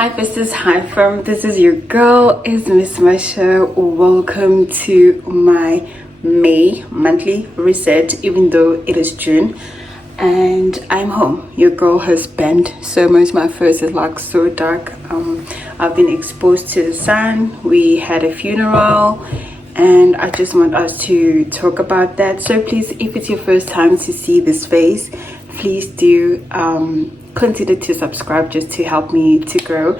Hi besties, hi fam, this is your girl, is Miss Masha. Welcome to my May monthly reset, even though it is June and I'm home. Your girl has spent so much. My face is like so dark. I've been exposed to the sun. We had a funeral and I just want us to talk about that. So please, if it's your first time to see this face, please do consider to subscribe just to help me to grow.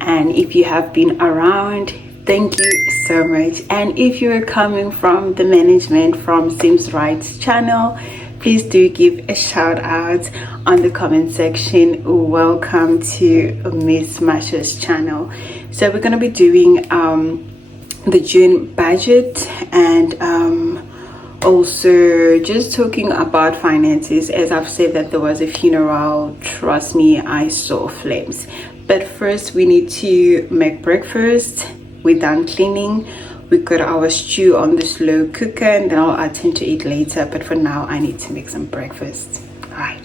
And if you have been around, thank you so much. And if you're coming from the management from Sims Rights channel, please do give a shout out on the comment section. Welcome to Miss Masha's channel. So we're going to be doing the June budget and also just talking about finances. As I've said that there was a funeral, trust me, I saw flames. But first we need to make breakfast. We're done cleaning. We got our stew on the slow cooker and then I'll attend to it later, but for now I need to make some breakfast. All right.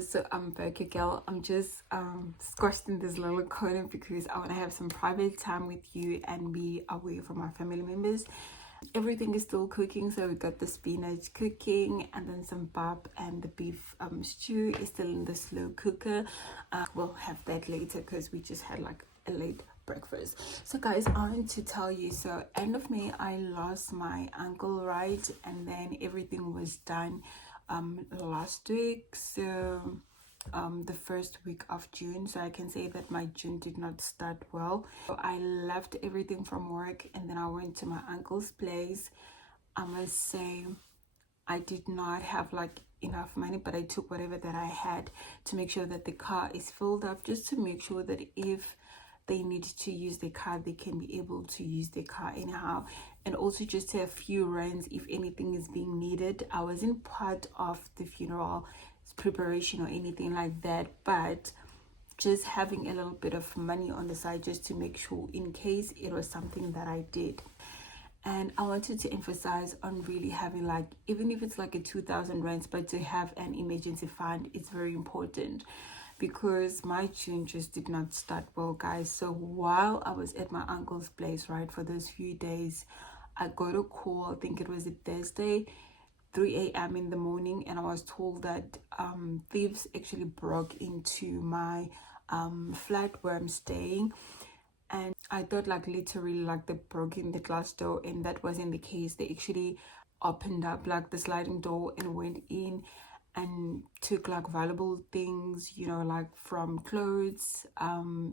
So I'm back again. I'm just squashed in this little corner because I want to have some private time with you and be away from my family members. Everything is still cooking, so we got the spinach cooking and then some pap, and the beef stew is still in the slow cooker. We'll have that later because we just had like a late breakfast. So guys, I want to tell you, so end of May I lost my uncle, right? And then everything was done last week, so the first week of June. So I can say that my June did not start well. So I left everything from work and then I went to my uncle's place. I must say I did not have like enough money, but I took whatever that I had to make sure that the car is filled up, just to make sure that if they need to use the car, they can be able to use the car anyhow. And also just to have few runs if anything is being needed. I wasn't part of the funeral preparation or anything like that, but just having a little bit of money on the side just to make sure in case it was something that I did. And I wanted to emphasize on really having, like, even if it's like a 2,000 rands, but to have an emergency fund is very important, because my June just did not start well, guys. So while I was at my uncle's place, right, for those few days, I got a call, I think it was a Thursday, 3 a.m. in the morning, and I was told that thieves actually broke into my flat where I'm staying. And I thought like literally like they broke in the glass door, and that wasn't the case. They actually opened up like the sliding door and went in and took like valuable things, you know, like from clothes,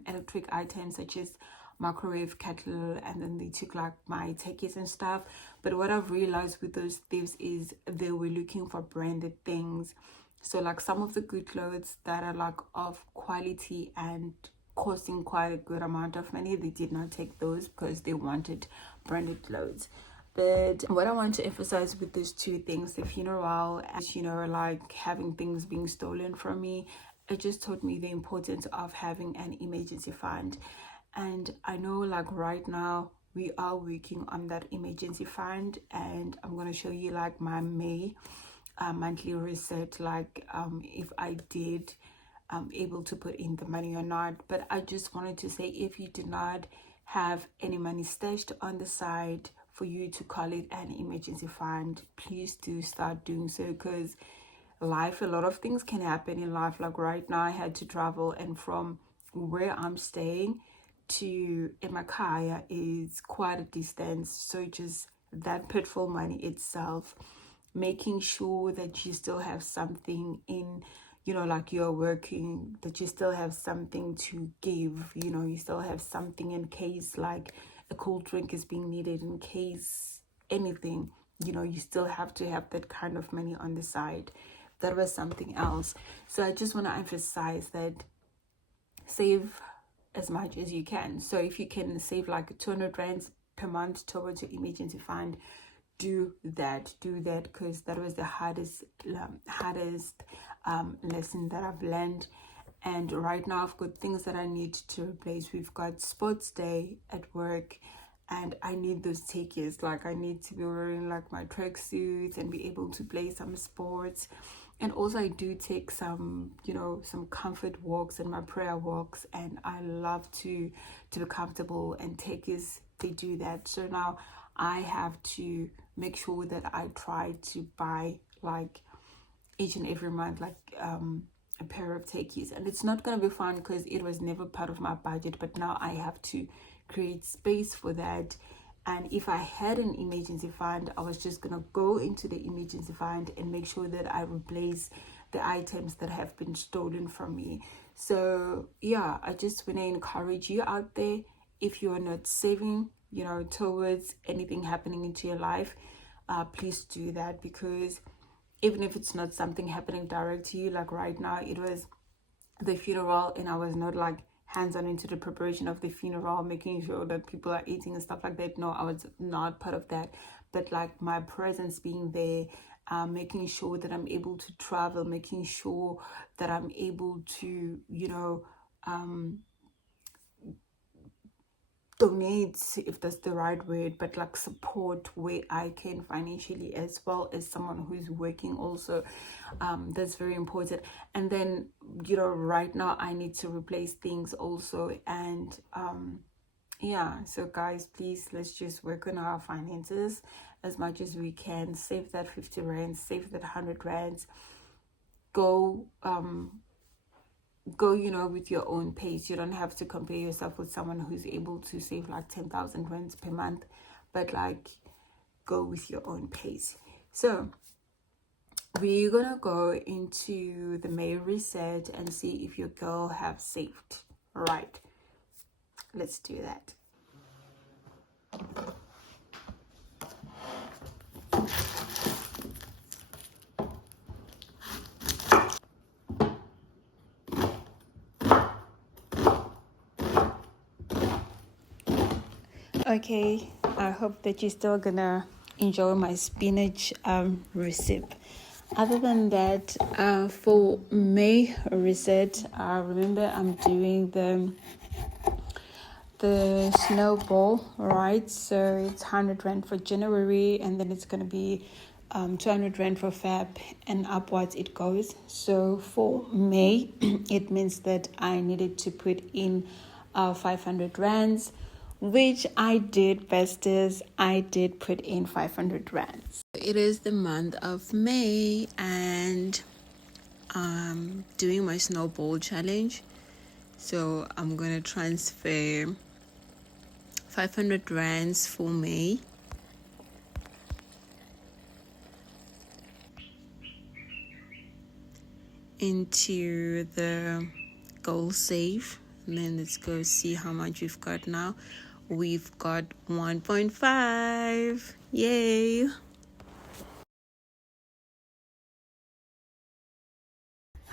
electric items such as microwave kettle, and then they took like my tickets and stuff. But what I've realized with those thieves is they were looking for branded things. So like some of the good clothes that are like of quality and costing quite a good amount of money, they did not take those because they wanted branded clothes. But what I want to emphasize with these two things, the funeral and, like having things being stolen from me, it just taught me the importance of having an emergency fund. And I know like right now we are working on that emergency fund, and I'm going to show you like my May monthly reset, like if I did able to put in the money or not. But I just wanted to say, if you do not have any money stashed on the side for you to call it an emergency fund, please do start doing so, because a lot of things can happen in life. Like right now I had to travel, and from where I'm staying to Emakaya is quite a distance. So just that petrol money itself, making sure that you still have something in, like you're working, that you still have something to give, you still have something in case like a cold drink is being needed, in case anything, you still have to have that kind of money on the side. That was something else. So I just want to emphasize that save as much as you can. So if you can save like 200 rands per month towards your emergency fund, do that, because that was the hardest lesson that I've learned. And right now I've got things that I need to replace. We've got sports day at work, and I need those tickets. Like I need to be wearing like my tracksuits and be able to play some sports. And also I do take some some comfort walks and my prayer walks, and I love to be comfortable, and takers, they do that. So now I have to make sure that I try to buy like each and every month like a pair of techies. And it's not going to be fun because it was never part of my budget, but now I have to create space for that. And if I had an emergency fund, I was just going to go into the emergency fund and make sure that I replace the items that have been stolen from me. So yeah, I just want to encourage you out there, if you are not saving towards anything happening into your life, please do that. Because even if it's not something happening direct to you, like right now it was the funeral, and I was not like hands-on into the preparation of the funeral, making sure that people are eating and stuff like that. No, I was not part of that. But like my presence being there, making sure that I'm able to travel, making sure that I'm able to donate, if that's the right word, but like support where I can financially, as well as someone who's working also. That's very important. And then right now I need to replace things also. And yeah, so guys, please, let's just work on our finances as much as we can. Save that 50 rands, save that 100 rands. Go with your own pace. You don't have to compare yourself with someone who's able to save like 10,000 rands per month, but like go with your own pace. So we're gonna go into the May reset and see if your girl have saved. Right, let's do that. Okay, I hope that you're still gonna enjoy my spinach recipe. Other than that, for May reset, remember I'm doing the snowball, right? So it's 100 rand for January, and then it's gonna be 200 rand for Feb, and upwards it goes. So for May, it means that I needed to put in 500 rands, which I did, besties. I did put in 500 rands. It is the month of May, and I'm doing my snowball challenge. So I'm gonna transfer 500 rands for May into the goal save, And then let's go see how much we've got now. We've got 1.5. Yay.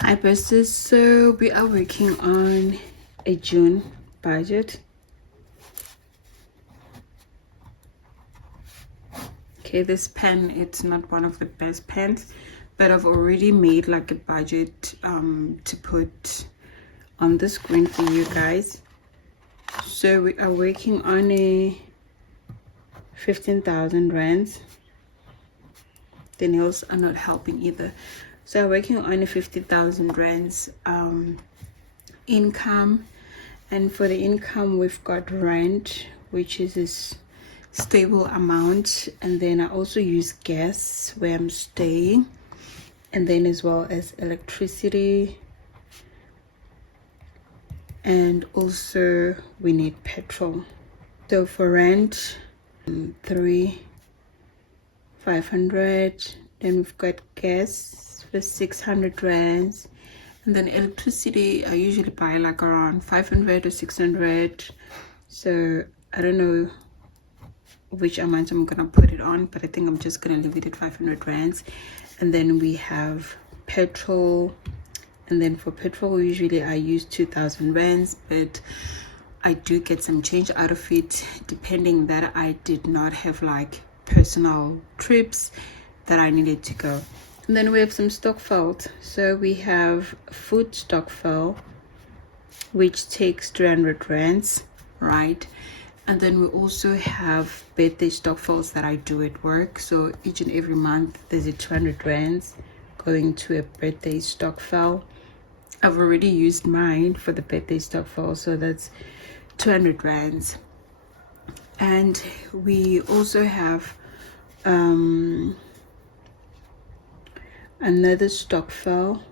Hi besties, so we are working on a June budget. Okay, this pen, it's not one of the best pens, but I've already made like a budget to put on the screen for you guys. So we are working on a 15,000 rands. The nails are not helping either. So we're working on a 50,000 rands income, and for the income we've got rent, which is this stable amount, and then I also use gas where I'm staying, and then as well as electricity, and also we need petrol. So for rent, 500, then we've got gas for 600 rands, and then electricity I usually buy like around 500 or 600. So I don't know which amount I'm gonna put it on, but I think I'm just gonna leave it at 500 rands. And then we have petrol, and then for petrol usually I use 2,000 rands, but I do get some change out of it depending that I did not have like personal trips that I needed to go. And then we have some stock felt. So we have food stock fell, which takes 300 rands, right? And then we also have birthday stock falls that I do at work. So each and every month there's a 200 rands going to a birthday stock fell. I've already used mine for the birthday stock fall, so that's 200 rands. And we also have another stock fell,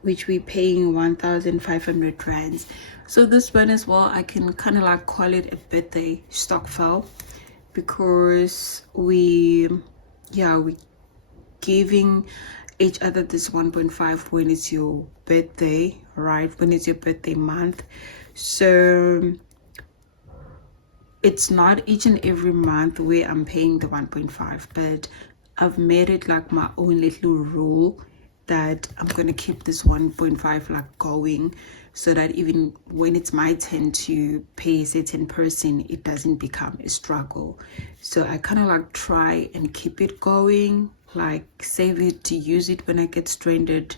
which we're paying 1,500 rands. So this one as well, I can kind of like call it a birthday stock fell, because we giving each other this 1.5 when it's your birthday, right? When it's your birthday month. So it's not each and every month where I'm paying the 1.5, but I've made it like my own little rule that I'm gonna keep this 1.5 like going, so that even when it's my turn to pay a certain person, it doesn't become a struggle. So I kind of like try and keep it going, like save it to use it when I get stranded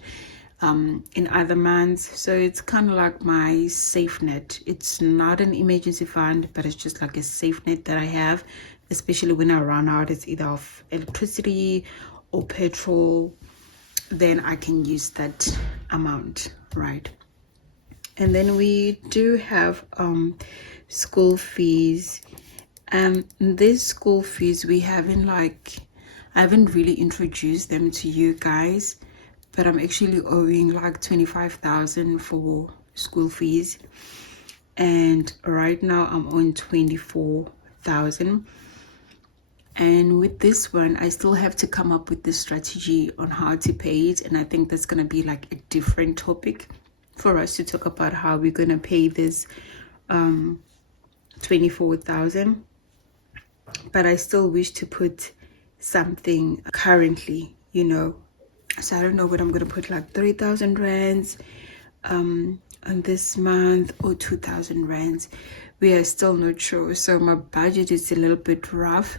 in other months. So it's kind of like my safe net. It's not an emergency fund, but it's just like a safe net that I have, especially when I run out, it's either of electricity or petrol, then I can use that amount, right? And then we do have school fees. These school fees, I haven't really introduced them to you guys, but I'm actually owing like 25,000 for school fees, and right now I'm on 24,000. And with this one, I still have to come up with the strategy on how to pay it, and I think that's gonna be like a different topic for us to talk about, how we're gonna pay this 24,000. But I still wish to put something currently, you know. So I don't know what I'm gonna put, like 3,000 rands on this month or 2,000 rands. We are still not sure. So my budget is a little bit rough,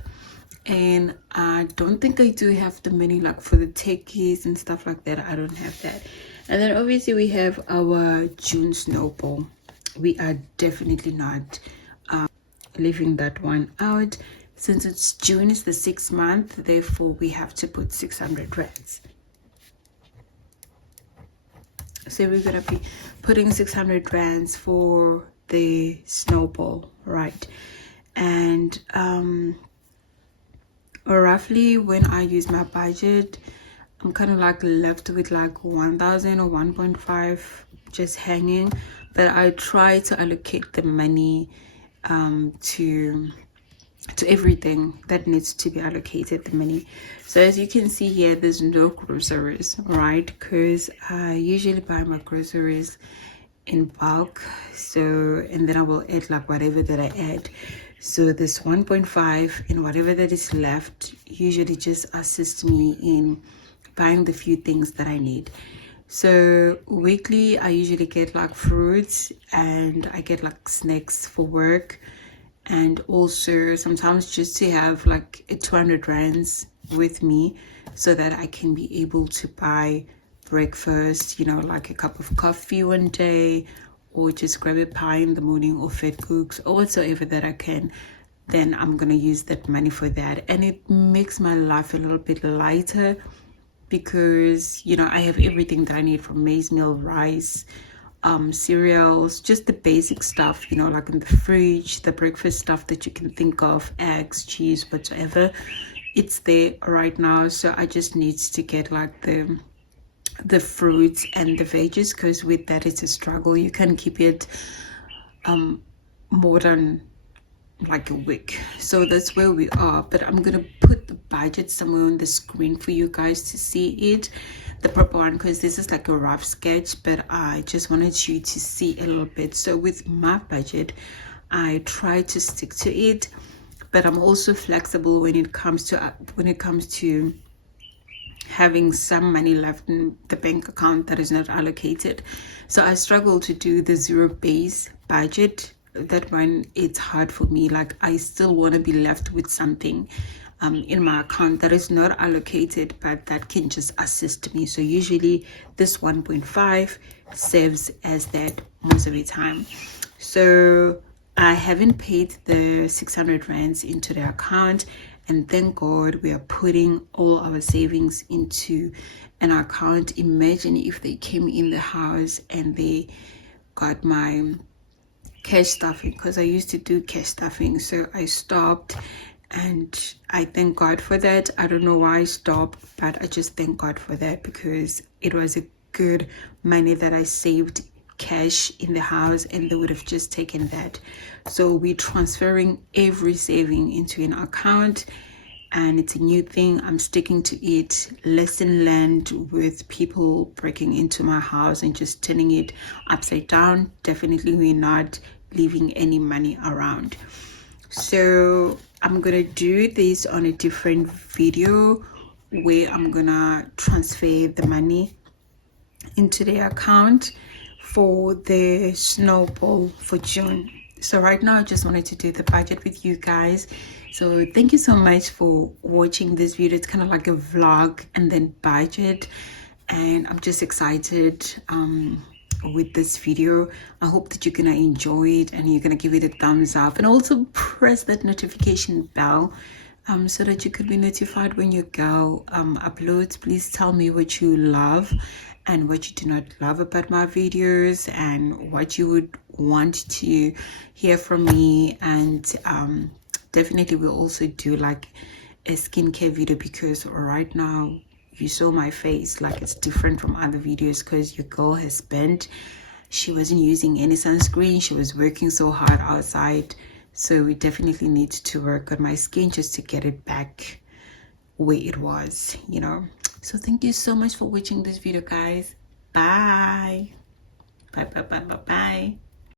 and I don't think I do have the money like for the techies and stuff like that. I don't have that. And then obviously we have our June snowball. We are definitely not leaving that one out. Since it's June, is the 6th month, therefore we have to put 600 rands. So we're gonna be putting 600 rands for the snowball, right? And roughly when I use my budget, I'm kind of like left with like 1,000 or 1.5 just hanging, but I try to allocate the money to to everything that needs to be allocated the money. So as you can see here, there's no groceries, right? Because I usually buy my groceries in bulk, so, and then I will add like whatever that I add. So this 1.5 and whatever that is left usually just assists me in buying the few things that I need. So weekly I usually get like fruits, and I get like snacks for work, and also sometimes just to have like a 200 rands with me so that I can be able to buy breakfast, you know, like a cup of coffee one day, or just grab a pie in the morning, or fed cooks, or whatsoever that I can. Then I'm gonna use that money for that, and it makes my life a little bit lighter, because you know I have everything that I need, from maize meal, rice, cereals, just the basic stuff, you know, like in the fridge, the breakfast stuff that you can think of, eggs, cheese, whatsoever, it's there right now. So I just need to get like the fruits and the veggies, because with that it's a struggle. You can keep it more than like a week. So that's where we are, but I'm gonna put the budget somewhere on the screen for you guys to see it, the proper one, because this is like a rough sketch, but I just wanted you to see a little bit. So with my budget, I try to stick to it, but I'm also flexible when it comes to having some money left in the bank account that is not allocated. So I struggle to do the zero base budget. That one, it's hard for me. Like I still want to be left with something in my account that is not allocated, but that can just assist me. So usually this 1.5 serves as that most of the time. So I haven't paid the 600 rands into the account, and thank God we are putting all our savings into an account. Imagine if they came in the house and they got my cash stuffing, because I used to do cash stuffing, so I stopped, and I thank God for that. I don't know why I stopped, but I just thank God for that, because it was a good money that I saved cash in the house, and they would have just taken that. So we're transferring every saving into an account, and it's a new thing. I'm sticking to it. Lesson learned with people breaking into my house and just turning it upside down. Definitely we're not leaving any money around. So I'm gonna do this on a different video, where I'm gonna transfer the money into the account for the snowball for June. So right now I just wanted to do the budget with you guys. So thank you so much for watching this video. It's kind of like a vlog and then budget, and I'm just excited with this video. I hope that you're gonna enjoy it, and you're gonna give it a thumbs up, and also press that notification bell so that you could be notified when your girl uploads. Please tell me what you love and what you do not love about my videos, and what you would want to hear from me. And definitely we'll also do like a skincare video, because right now you saw my face, like it's different from other videos, because your girl has spent, she wasn't using any sunscreen, she was working so hard outside. So we definitely need to work on my skin just to get it back where it was, you know. So thank you so much for watching this video, guys. Bye bye bye bye bye bye.